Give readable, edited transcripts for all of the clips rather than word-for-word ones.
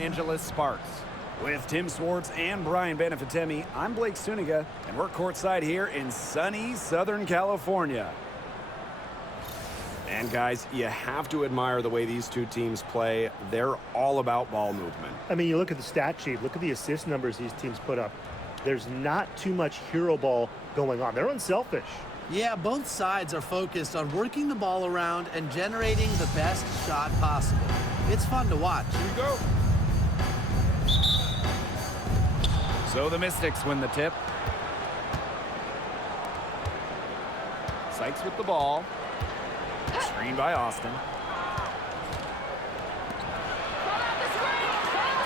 Angeles Sparks. With Tim Swartz and Brian Benefitemi, I'm Blake Suniga, and we're courtside here in sunny Southern California. And guys, you have to admire the way these two teams play. They're all about ball movement. I mean, you look at the stat sheet, look at the assist numbers these teams put up. There's not too much hero ball going on. They're unselfish. Yeah, both sides are focused on working the ball around and generating the best shot possible. It's fun to watch. Here we go. So the Mystics win the tip. Sykes with the ball. Screen by Austin.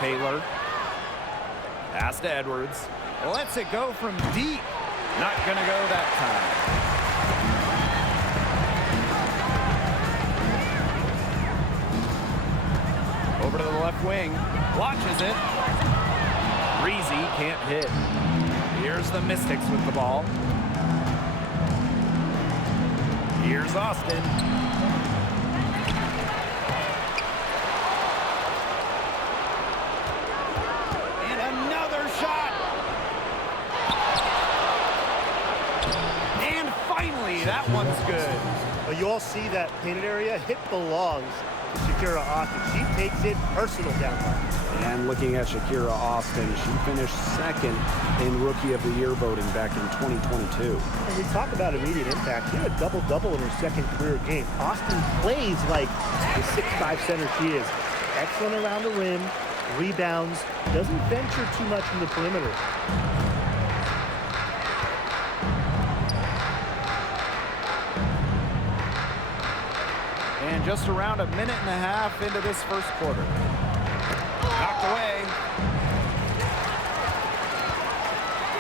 Taylor. Pass to Edwards. Lets it go from deep. Not going to go that time. Over to the left wing. Launches it. Breezy can't hit. Here's the Mystics with the ball. Here's Austin. And another shot. And finally, that one's good. Well, you all see that painted area? It belongs to Shakira Austin. She takes it personal down there. And looking at Shakira Austin, she finished second in Rookie of the Year voting back in 2022. And we talk about immediate impact. She had a double-double in her second career game. Austin plays like the 6'5" center she is. Excellent around the rim, rebounds, doesn't venture too much from the perimeter. And just around a minute and a half into this first quarter. Knocked away.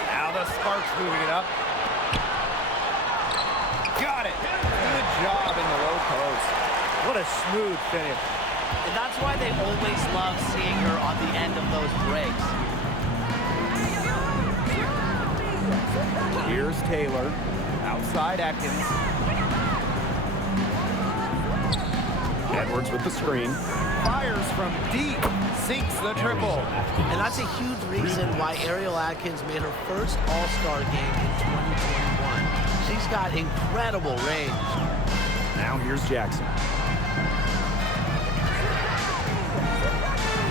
Now the Sparks moving it up. Got it. Good job in the low post. What a smooth finish. And that's why they always love seeing her on the end of those breaks. Here's Taylor. Outside Atkins. Edwards with the screen. Fires from deep. Sinks the triple. And that's a huge reason why Ariel Atkins made her first All-Star game in 2021. She's got incredible range. Now here's Jackson.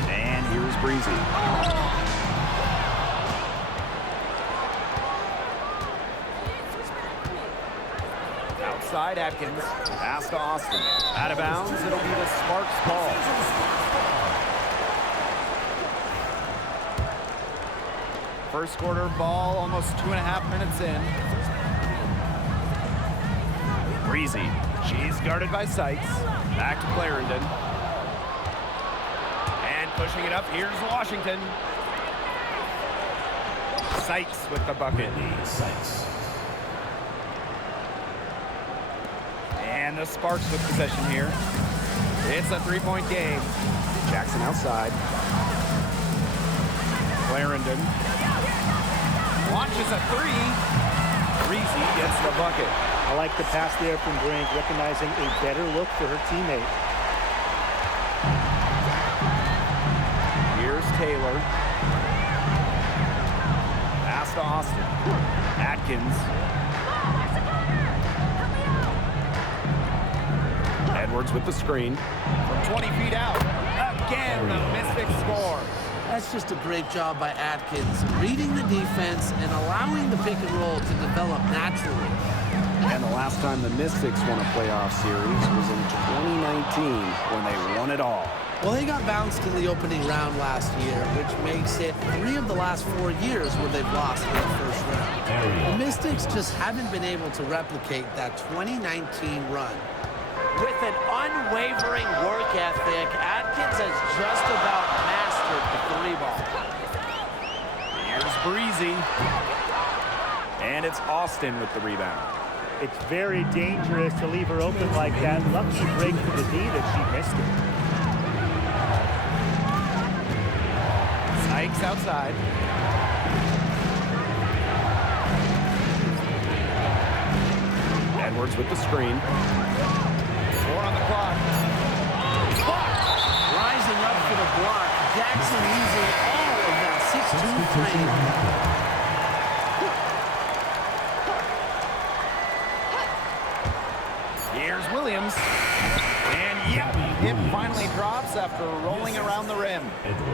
And here's Breezy. Outside Atkins. Pass to Austin. Out of bounds. It'll be the Sparks ball. First quarter ball, almost 2.5 minutes in. Breezy. She's guarded by Sykes. Back to Clarendon. And pushing it up, here's Washington. Sykes with the bucket. And the Sparks with possession here. It's a three-point game. Jackson outside. Clarendon. Launches a three. Breezy gets the bucket. I like the pass there from Brink, recognizing a better look for her teammate. Here's Taylor. Pass to Austin. Atkins. Edwards with the screen. From 20 feet out. Again, the Mystics score. That's just a great job by Atkins, reading the defense and allowing the pick and roll to develop naturally. And the last time the Mystics won a playoff series was in 2019 when they won it all. Well, they got bounced in the opening round last year, which makes it 3 of the last 4 years where they've lost in the first round. The Mystics just haven't been able to replicate that 2019 run. With an unwavering work ethic, Atkins has just about mastered the three ball. Here's Breezy. And it's Austin with the rebound. It's very dangerous to leave her open like that. Lucky break for the D that she missed it. Sykes outside. Edwards with the screen. 4 on the clock. Rising up for the block, Jackson using all of that 6'2" frame. Here's Williams. And yep, it finally drops after rolling around the rim.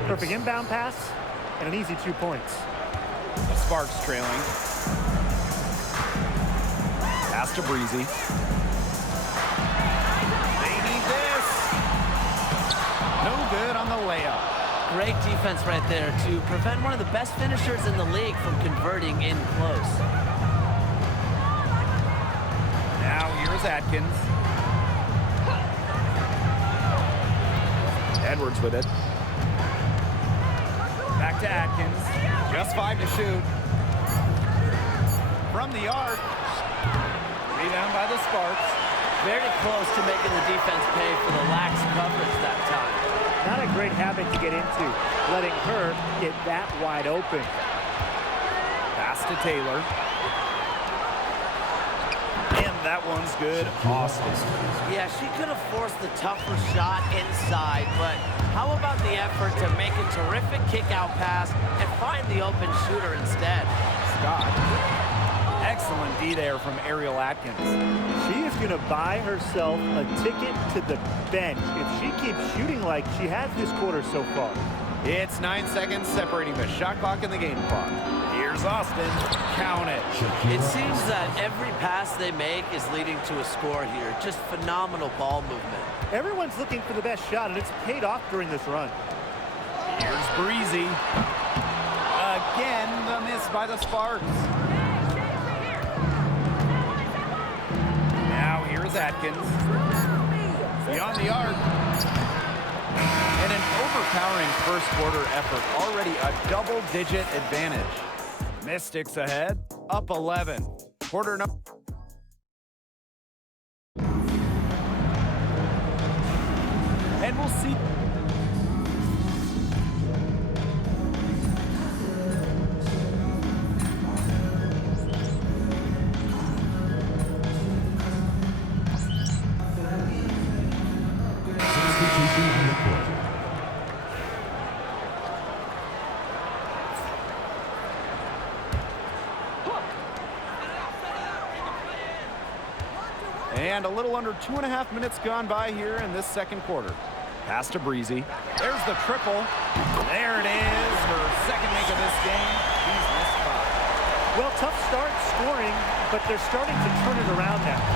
Perfect inbound pass and an easy 2 points. The Sparks trailing. Pass to Breezy. They need this. No good on the layup. Great defense right there to prevent one of the best finishers in the league from converting in close. Now here's Atkins. Edwards with it. Back to Atkins. Just 5 to shoot. From the arc. Rebound by the Sparks. Very close to making the defense pay for the lax coverage that time. Not a great habit to get into, letting her get that wide open. Pass to Taylor. And that one's good. Austin. Yeah, she could have forced the tougher shot inside, but how about the effort to make a terrific kick-out pass and find the open shooter instead? Scott. Excellent D there from Ariel Atkins. She is going to buy herself a ticket to the bench if she keeps shooting like she has this quarter so far. It's 9 seconds separating the shot clock and the game clock. Here's Austin. Count it. It seems that every pass they make is leading to a score here. Just phenomenal ball movement. Everyone's looking for the best shot, and it's paid off during this run. Here's Breezy. Again, the miss by the Sparks. Now here's Atkins. Beyond the arc. And an overpowering first quarter effort. Already a double-digit advantage. Mystics ahead, up 11. Quarter number. And we'll see. And a little under 2.5 minutes gone by here in this second quarter. Pass to Breezy. There's the triple. There it is, her second make of this game. She's missed 5. Well, tough start scoring, but they're starting to turn it around now.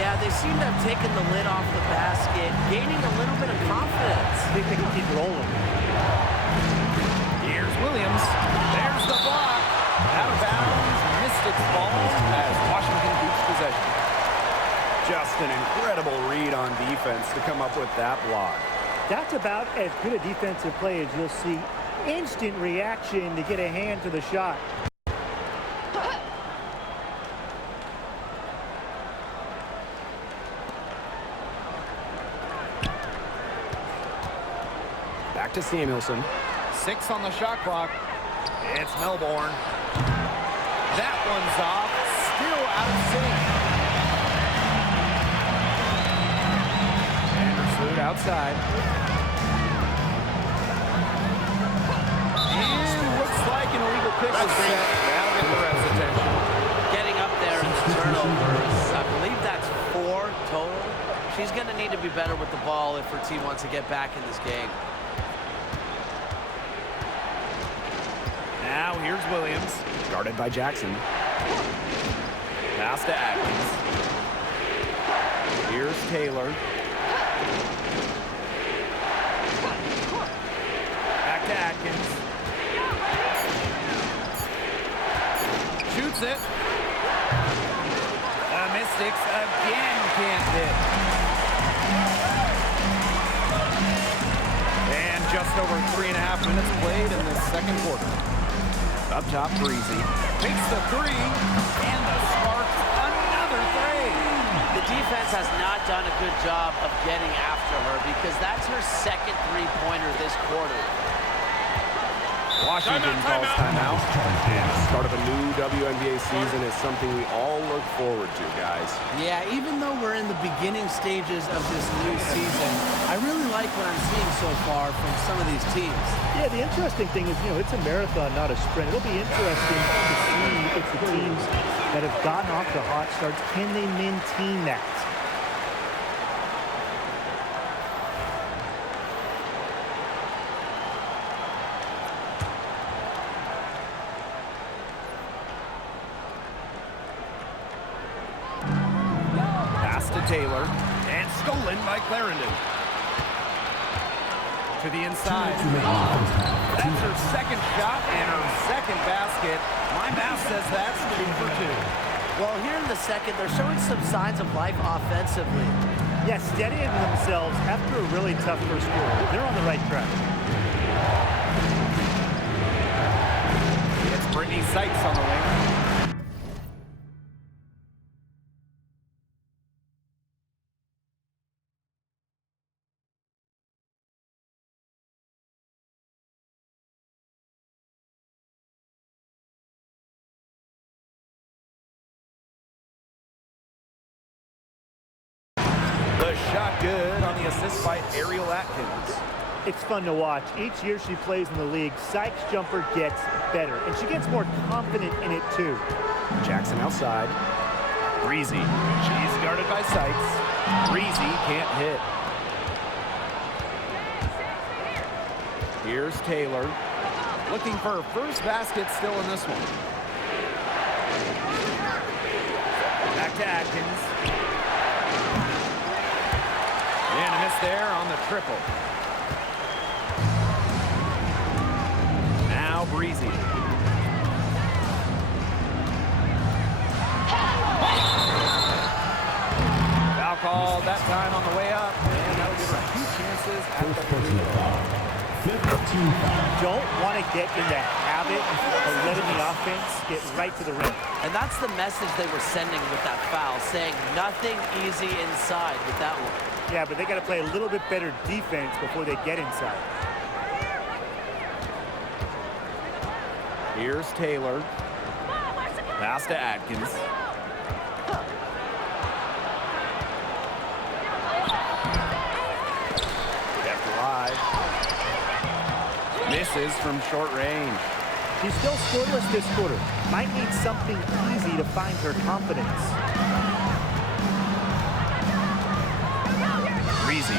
Yeah, they seem to have taken the lid off the basket, gaining a little bit of confidence. I think they can keep rolling. Here's Williams. There's the block. Out of bounds. Mystics ball as Washington keeps possession. Just an incredible read on defense to come up with that block. That's about as good a defensive play as you'll see. Instant reaction to get a hand to the shot. Back to Samuelson. 6 on the shot clock. It's Melbourne. That one's off. Still out of sync. Anderson outside. And looks like an illegal pick was set. That'll get the ref's attention. Getting up there in the turnovers. I believe that's 4 total. She's going to need to be better with the ball if her team wants to get back in this game. Now here's Williams, guarded by Jackson. Pass to Atkins. Here's Taylor. Back to Atkins. Shoots it. The Mystics again can't hit. And just over 3.5 minutes played in the second quarter. Up top, Breezy. Takes the three, and the Sparks another three. The defense has not done a good job of getting after her because that's her second three-pointer this quarter. Washington calls timeout. Start of a new WNBA season is something we all look forward to, guys. Yeah, even though we're in the beginning stages of this new season, I really like what I'm seeing so far from some of these teams. Yeah, the interesting thing is, it's a marathon, not a sprint. It'll be interesting to see if the teams that have gotten off the hot starts, can they maintain that? To Taylor, and stolen by Clarendon. To the inside. That's her second shot and her second basket. My math says that's 2 for 2. Well, here in the second, they're showing some signs of life offensively. Yeah, steadying themselves after a really tough first quarter. They're on the right track. It's Brittany Sykes on the wing. The shot good on the assist by Ariel Atkins. It's fun to watch. Each year she plays in the league, Sykes' jumper gets better, and she gets more confident in it too. Jackson outside. Breezy. She's guarded by Sykes. Breezy can't hit. Here's Taylor. Looking for her first basket still in this one. Back to Atkins. And a miss there on the triple. Now Breezy. Foul called that time on the way up. And that'll give her 2 chances at the free throw. Don't want to get in the habit of letting the offense get right to the rim. And that's the message they were sending with that foul, saying nothing easy inside with that one. Yeah, but they got to play a little bit better defense before they get inside. Here's Taylor. Pass to Atkins. Kept alive. Misses from short range. She's still scoreless this quarter. Might need something easy to find her confidence. Breezy,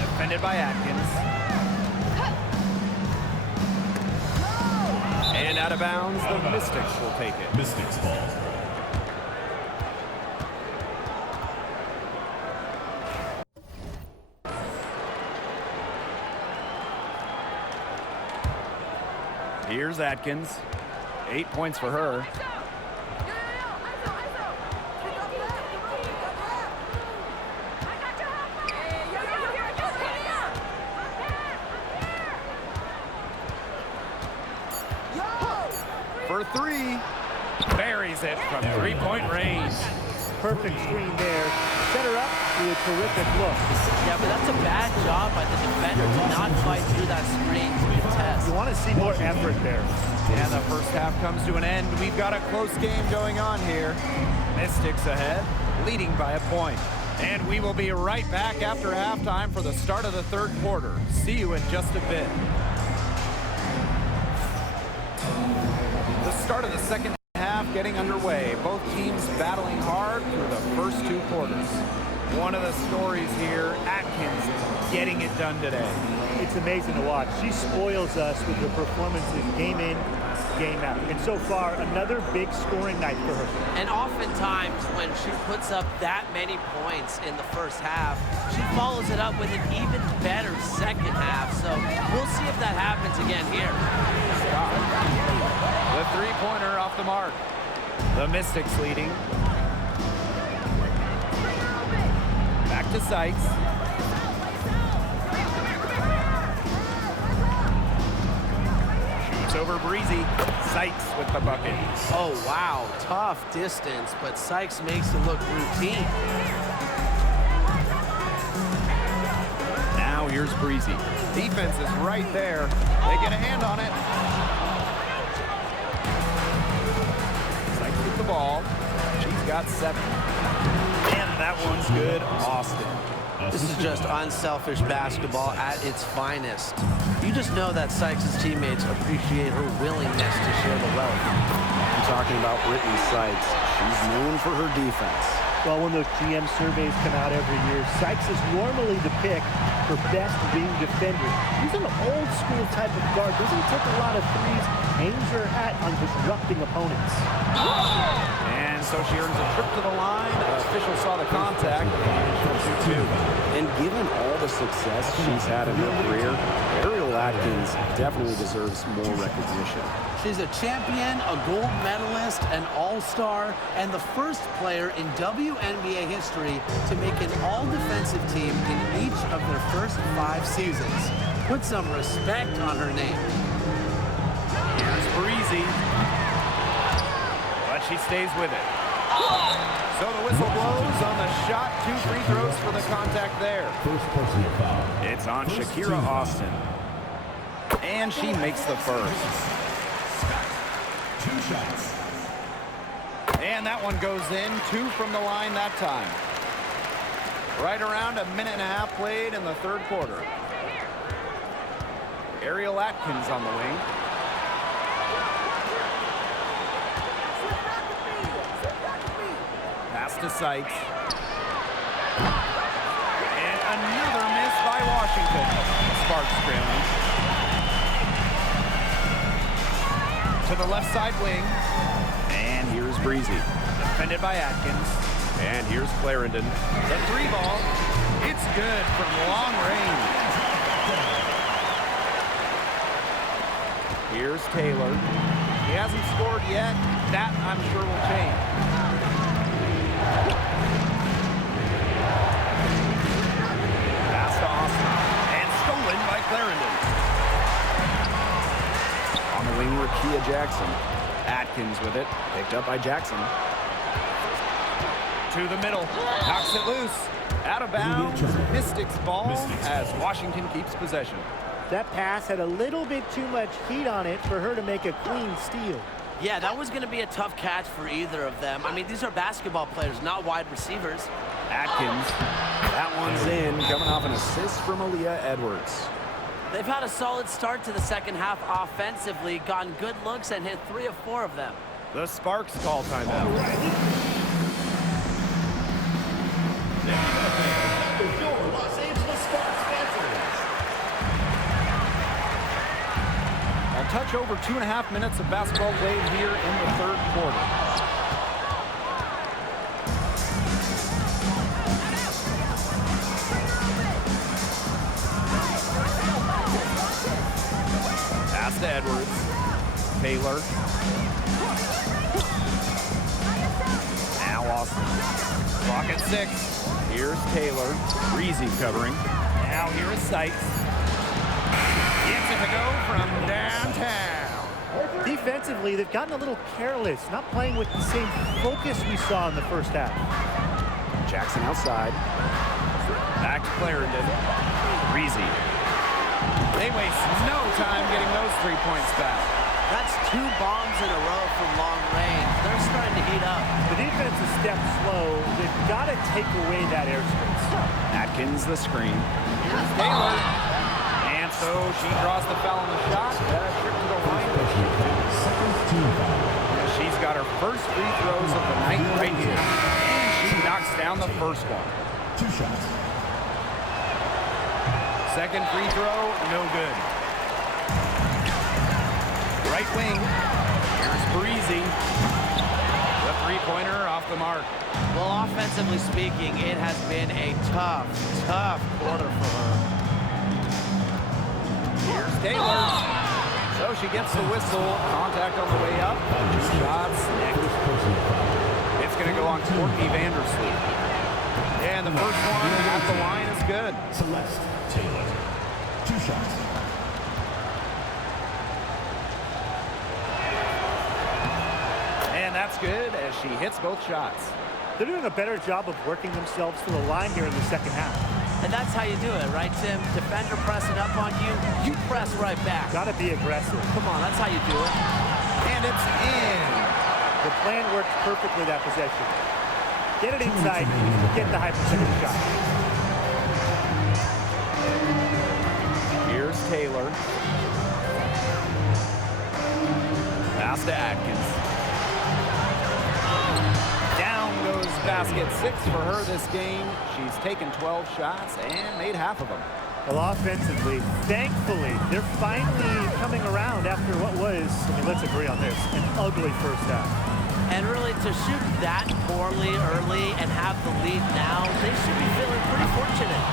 defended by Atkins. And out of bounds, the Mystics will take it. Mystics ball. Here's Atkins. 8 points for her. For 3. Buries it from 3-point range. Perfect screen there. Set her up with a terrific look. Yeah, but that's a bad job by the defender to not fight through that screen to contest. You want to see more effort there. And the first half comes to an end. We've got a close game going on here. Mystics ahead, leading by a point. And we will be right back after halftime for the start of the third quarter. See you in just a bit. The start of the second half getting underway. Both teams battling hard through the first 2 quarters. One of the stories here, Atkins getting it done today. It's amazing to watch. She spoils us with her performances game in, game out. And so far, another big scoring night for her. And oftentimes when she puts up that many points in the first half, she follows it up with an even better second half. So we'll see if that happens again here. The 3-pointer off the mark. The Mystics leading. Back to Sykes. Shoots It's over Breezy. Sykes with the bucket. Oh, wow. Tough distance, but Sykes makes it look routine. Now here's Breezy. Defense is right there. They get a hand on it. Sykes with the ball. She's got 7. And that one's good. Austin. This is just unselfish basketball at its finest. You just know that Sykes' teammates appreciate her willingness to share the wealth. I'm talking about Brittany Sykes. She's known for her defense. Well, when those GM surveys come out every year, Sykes is normally the pick for best ring defender. He's an old school type of guard, doesn't take a lot of threes, hangs her hat on disrupting opponents. And so she earns a trip to the line. Official saw the contact, and she'll shoot 2. And given all the success she's had in her career, Ariel Atkins definitely deserves more recognition. She's a champion, a gold medalist, an all-star, and the first player in WNBA history to make an all-defensive team in each of their first 5 seasons. Put some respect on her name. Here's Breezy. But she stays with it. So the whistle blows on the shot. 2 free throws for the contact there. It's on Shakira Austin. And she makes the first. 2 shots. And that one goes in. 2 from the line that time. Right around a minute and a half played in the 3rd quarter. Ariel Atkins on the wing. Pass to Sykes. And another miss by Washington. Sparks trailing. To the left side wing. And here's Breezy. Defended by Atkins. And here's Clarendon. The 3 ball. It's good from long range. Here's Taylor. He hasn't scored yet. That, I'm sure, will change. Pass to Austin. And stolen by Clarendon. On the wing, Rakia Jackson. Atkins with it. Picked up by Jackson. To the middle. Knocks it loose. Out of bounds. Mystics ball as Washington keeps possession. That pass had a little bit too much heat on it for her to make a clean steal. Yeah, that was going to be a tough catch for either of them. I mean, these are basketball players, not wide receivers. Atkins. That one's in, coming off an assist from Aaliyah Edwards. They've had a solid start to the second half offensively, gotten good looks, and hit 3 of 4 of them. The Sparks call timeout. Your Los Angeles Sparks Panthers. A touch over 2.5 minutes of basketball played here in the 3rd quarter. Pass to Edwards. Taylor. Now Austin. Clock at 6. Here's Taylor. Breezy covering. Now here is Sykes. Gets it to go from downtown. Defensively, they've gotten a little careless, not playing with the same focus we saw in the first half. Jackson outside. Back to Clarendon. Breezy. They waste no time getting those 3 points back. That's 2 bombs in a row from long range. They're starting to heat up. The defense is stepped slow. They've got to take away that airspace. Atkins the screen. Here's Taylor. And so she draws the foul on the shot. Trip to the line. She's got her first free throws of the night right here. And she knocks down the first one. 2 shots. Second free throw, no good. Right wing. Here's Breezy. The 3-pointer off the mark. Well, offensively speaking, it has been a tough, tough quarter for her. Here's Taylor. So she gets the whistle. Contact on the way up. 2 shots. It's going to go on Courtney Vandersloot. And the first one at the line is good. Celeste Taylor. 2 shots. good as she hits both shots. They're doing a better job of working themselves to the line here in the second half. And that's how you do it, right, Tim? Defender pressing up on you, you press right back. Got to be aggressive. Come on, that's how you do it. And it's in. The plan worked perfectly that possession. Get it inside, get the high percentage shot. Here's Taylor. Pass to Atkins. Down goes basket 6 for her this game. She's taken 12 shots and made half of them. Well, offensively, thankfully, they're finally coming around after what was, I mean, let's agree on this, an ugly first half. And really, to shoot that poorly early and have the lead now, they should be feeling pretty fortunate.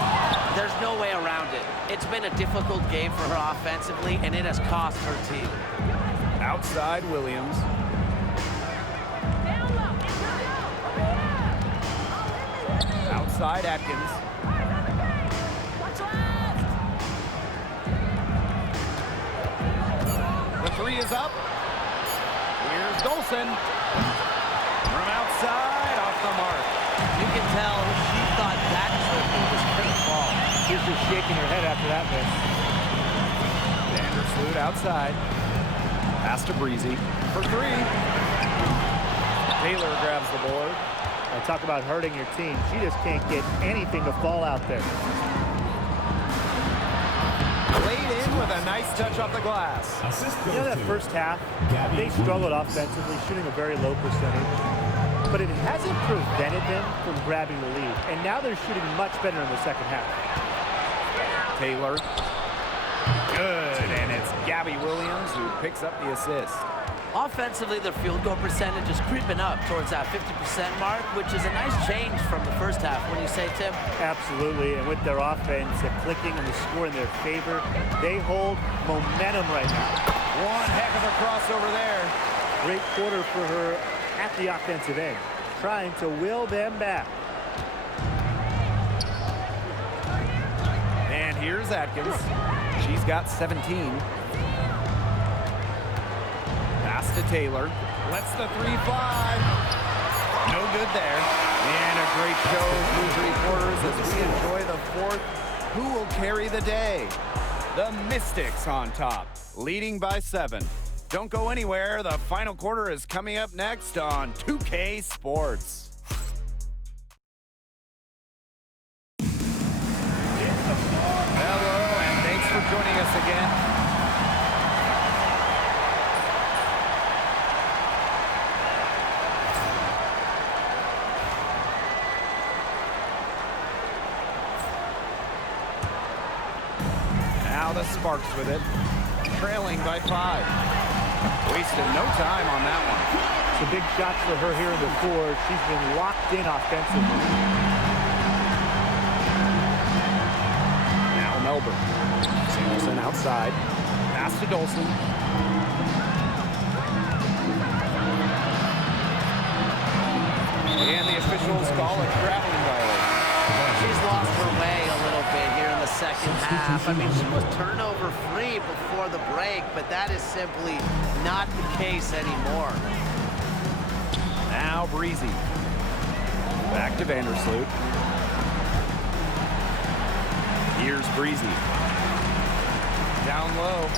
There's no way around it. It's been a difficult game for her offensively, and it has cost her team. Outside Williams. Outside Atkins. The three is up. Here's Dolson. From outside, off the mark. You can tell she thought that triple was going to fall. She's just shaking her head after that miss. Vandersloot outside. Pass to Breezy for 3. Taylor grabs the board. I talk about hurting your team. She just can't get anything to fall out there. Laid in with a nice touch off the glass. You know that first half, they struggled offensively, shooting a very low percentage. But it hasn't prevented them from grabbing the lead. And now they're shooting much better in the second half. Taylor. Good, and it's Gabby Williams who picks up the assist. Offensively, their field goal percentage is creeping up towards that 50% mark, which is a nice change from the first half, wouldn't you say, Tim? Absolutely, and with their offense clicking and the score in their favor, they hold momentum right now. One heck of a crossover there. Great quarter for her at the offensive end, trying to will them back. And here's Atkins. She's got 17. Pass to Taylor. Lets the 3 fly. No good there. And a great show through 3 quarters as we enjoy the 4th. Who will carry the day? The Mystics on top, leading by 7. Don't go anywhere. The final quarter is coming up next on 2K Sports. Hello, and thanks for joining us again. Now the Sparks with it, trailing by 5. Wasted no time on that one. So big shots for her here in the 4th. She's been locked in offensively. Now Melbourne. Samuelson outside. Pass to Dolson. And the officials call a traveling violation. She's lost her way a little bit here in the second half. I mean, she was turnover free before the break, but that is simply not the case anymore. Now Breezy. Back to Vandersloot. Here's Breezy. Down low.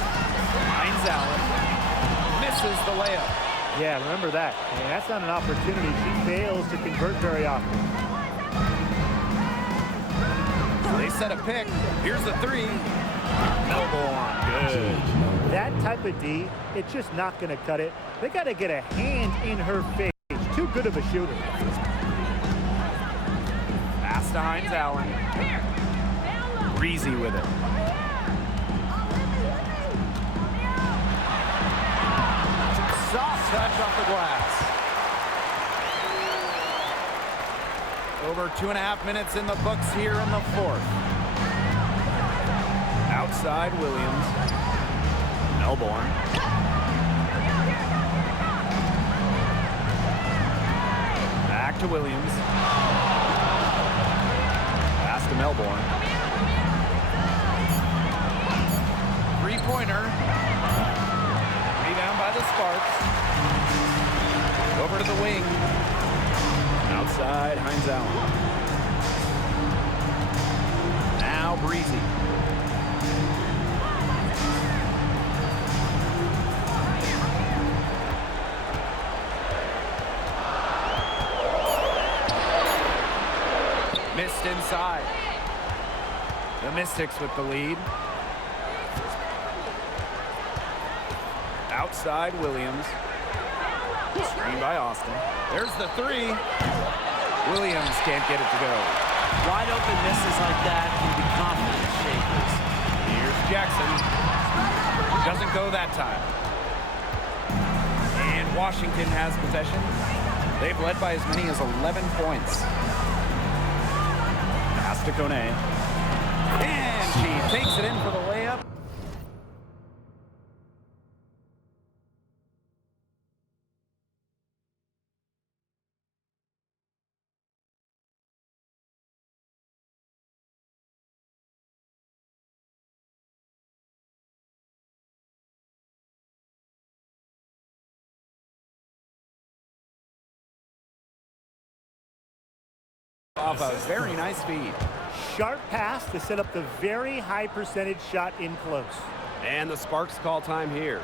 Finds Allen. Misses the layup. Yeah, remember that. And that's not an opportunity. She fails to convert very often. They set a pick. Here's the 3. Melbourne. Good. That type of D, it's just not going to cut it. They got to get a hand in her face. Too good of a shooter. Pass to Hines Allen. Breezy with it. Soft touch off the glass. Over 2.5 minutes in the books here in the 4th. Outside Williams. Melbourne. Back to Williams. Pass to Melbourne. 3-pointer. Rebound by the Sparks. Over to the wing. Outside, Hines Allen. Now Breezy. Missed inside. The Mystics with the lead. Outside Williams. Screen by Austin. There's the three. Williams can't get it to go. Wide open misses like that can be confidence shakers. Here's Jackson. Doesn't go that time. And Washington has possession. They've led by as many as 11 points. Pass to Kone. And she takes it in for the layup. Off a very nice feed. Sharp pass to set up the very high percentage shot in close. And the Sparks call time here.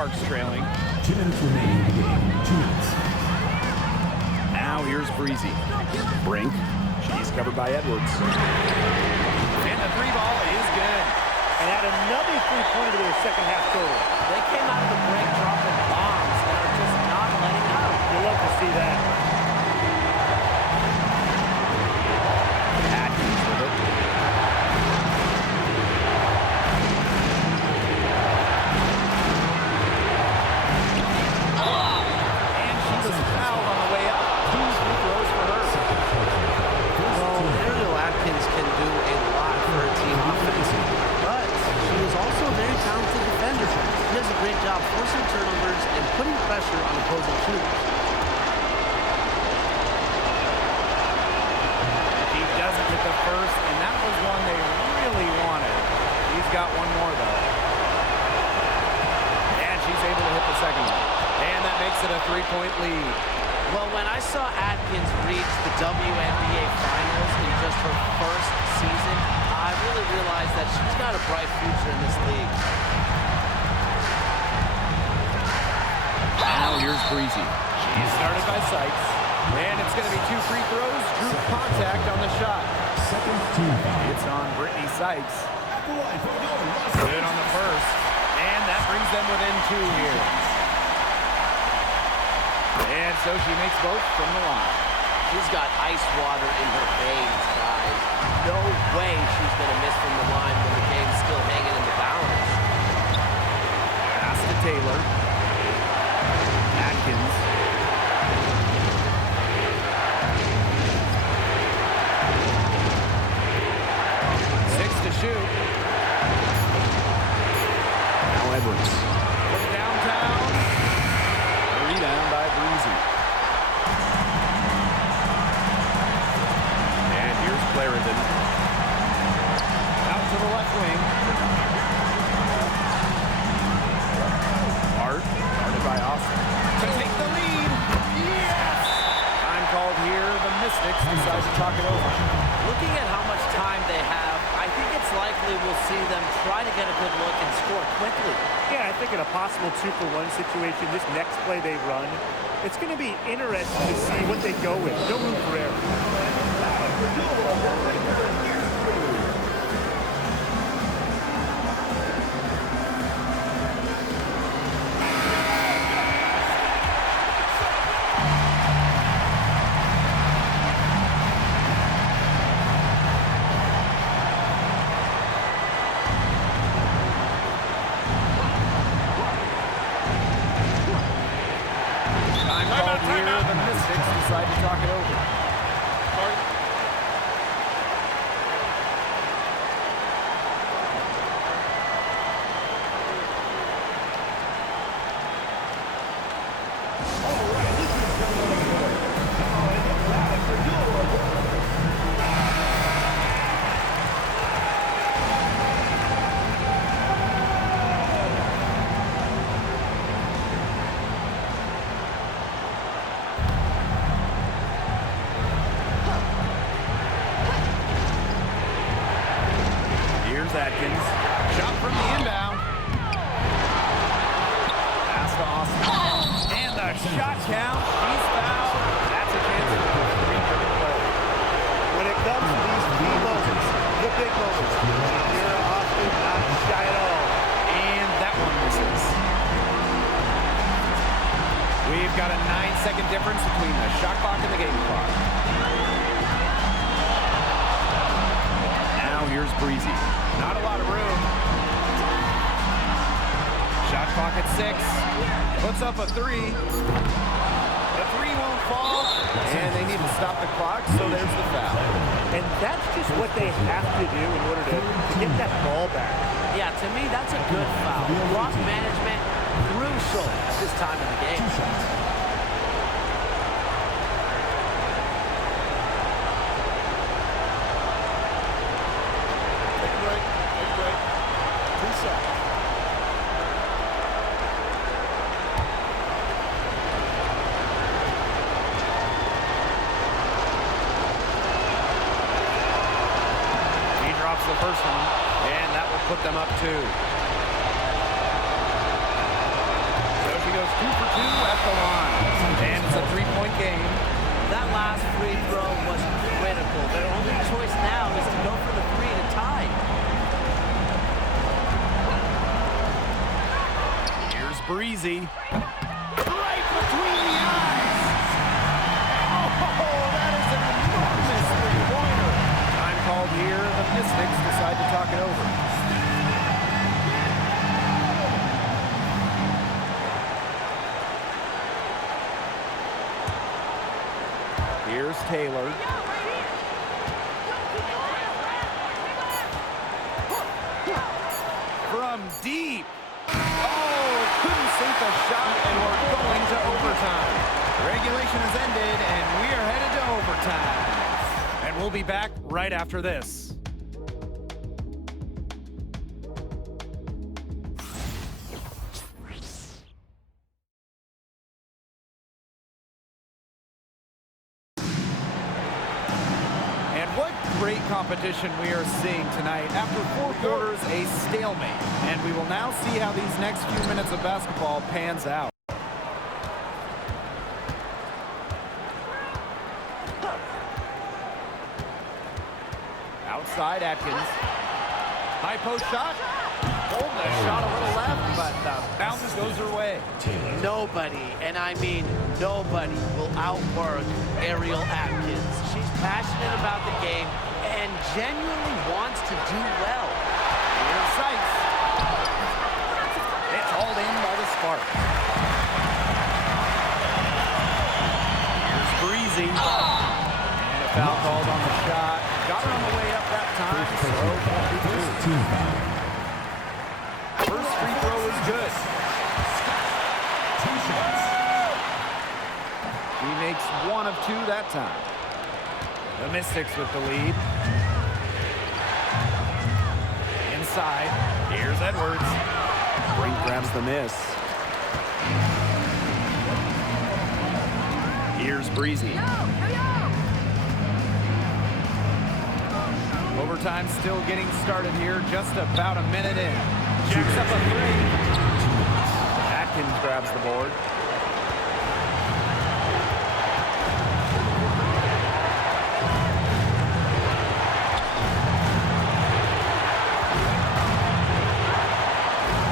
Sparks trailing. 2 minutes remaining in the game. 2 minutes. Now here's Breezy. Brink. She's covered by Edwards. And the three ball is good. And add another three-pointer to their second half total. They came out of the break dropping bombs and are just not letting up. You love to see that. Atkins with it. And she was fouled on the way up. 2 free throws for her. Well, Ariel Atkins can do a lot for a team offensively, but she is also a very talented defender. She does a great job forcing turnovers and putting pressure on opposing shooters. He doesn't hit the first, and that was one they really wanted. He's got one more, though. And she's able to hit the second one. And that makes it a 3-point lead. Well, when I saw Atkins reach the WNBA Finals in just her first season, I really realized that she's got a bright future in this league. Now here's Breezy. She started by Sykes. And it's going to be 2 free throws. Drew contact on the shot. Second team foul. It's on Brittany Sykes. Good on the first. And that brings them within 2 here. And so she makes both from the line. She's got ice water in her veins, guys. No way she's going to miss from the line when the game's still hanging in the balance. Pass to Taylor. Atkins. Six to shoot. Now Edwards. From downtown. Rebound by Breezy. And here's Clarendon. Out to the left wing. Hart, guarded by Austin. To take the lead. Yes! Time called here. The Mystics decide to talk it over. Looking at how much time they have, I think it's likely we'll see them try to get a good look and score quickly. Yeah, I think in a possible 2-for-1 situation, this next play they run, it's going to be interesting to see what they go with. No room for error. Here, the Mystics decide to talk it over. Atkins. Shot from the inbound. Pass to Austin. And the shot count. He's fouled. That's a chance for a free-throw play. When it comes to these key moments, the big moments, you're often not shy at all. And that one misses. We've got a 9-second difference between the shot clock and the game clock. Now here's Breezy. Not a lot of room. Shot clock at 6. Puts up a 3. The 3 won't fall. And they need to stop the clock, so there's the foul. And that's just what they have to do in order to get that ball back. Yeah, to me, that's a good foul. Clock management, crucial at this time in the game. The first one, and that will put them up 2. Breezy. Right between the eyes. Oh, that is an enormous three-pointer. Time called here. The Mystics decide to talk it over. Here's Taylor. From deep. Oh, couldn't sink a shot, and we're going to overtime. Regulation has ended, and we are headed to overtime. And we'll be back right after this. What great competition we are seeing tonight. After 4 quarters, a stalemate. And we will now see how these next few minutes of basketball pans out. Outside, Atkins. High post shot. Holding the shot a little left, but the bounce goes her way. Nobody, and I mean nobody, will outwork Ariel Atkins. She's passionate about the game and genuinely wants to do well. Here's Sykes. It's hauled in by the Spark. Here's Breezy. And a foul called on the shot. Got her on the way up that time. First free throw is good. He makes 1 of 2 that time. The Mystics with the lead. Inside. Here's Edwards. Brink grabs the miss. Here's Breezy. Overtime still getting started here. Just about a minute in. Jacks up a 3. Atkins grabs the board.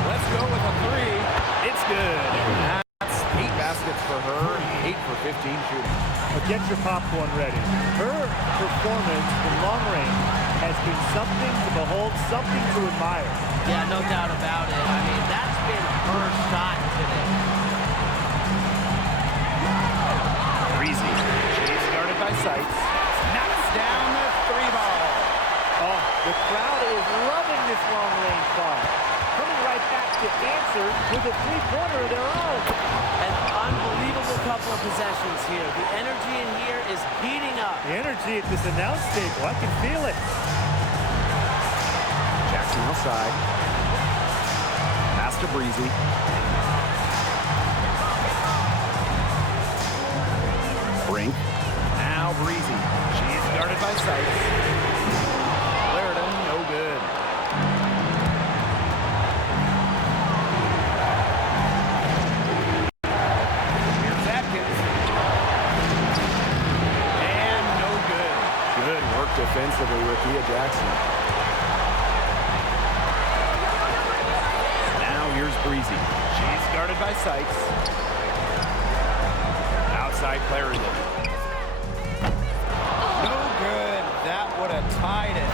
Let's go with a 3. It's good. And that's 8 baskets for her. 8 for 15 shooting. But get your popcorn ready. Her performance from long range has been something to behold, something to admire. Yeah, no doubt about it. I mean, that's been her shot today. Breezy. She's guarded by Sykes. Knocks down the 3 ball. Oh, the crowd is loving this long range ball. Coming right back to answer with a 3-pointer of their own. An unbelievable couple of possessions here. The energy in here is heating up. The energy at this announce table, I can feel it. Jackson outside. Pass to Breezy. Brink. Now Breezy. She's guarded by Sykes. Clarendon, no good. Here's Atkins. And no good. Good work defensively with Thea Jackson. Here's Breezy. She's guarded by Sykes. Outside Clarendon. No good. That would have tied it.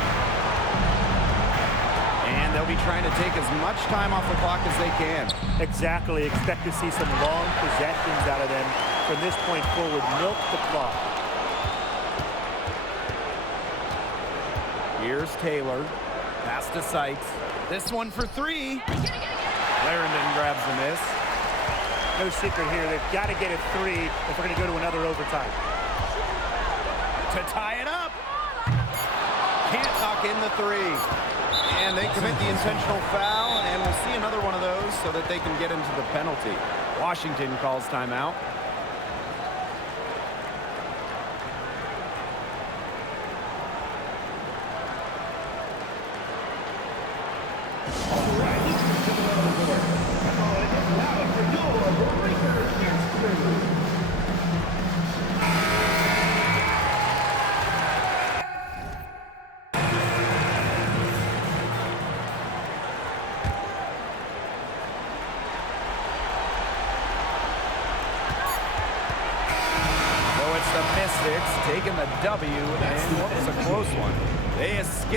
And they'll be trying to take as much time off the clock as they can. Exactly. Expect to see some long possessions out of them from this point forward. Milk the clock. Here's Taylor. Pass to Sykes. This one for 3. Clarendon grabs the miss. No secret here. They've got to get a 3 if we're going to go to another overtime. To tie it up. Can't knock in the 3. And they commit the intentional foul, and we'll see another one of those so that they can get into the penalty. Washington calls timeout. Mystics taking the W in what was a close one. They escape.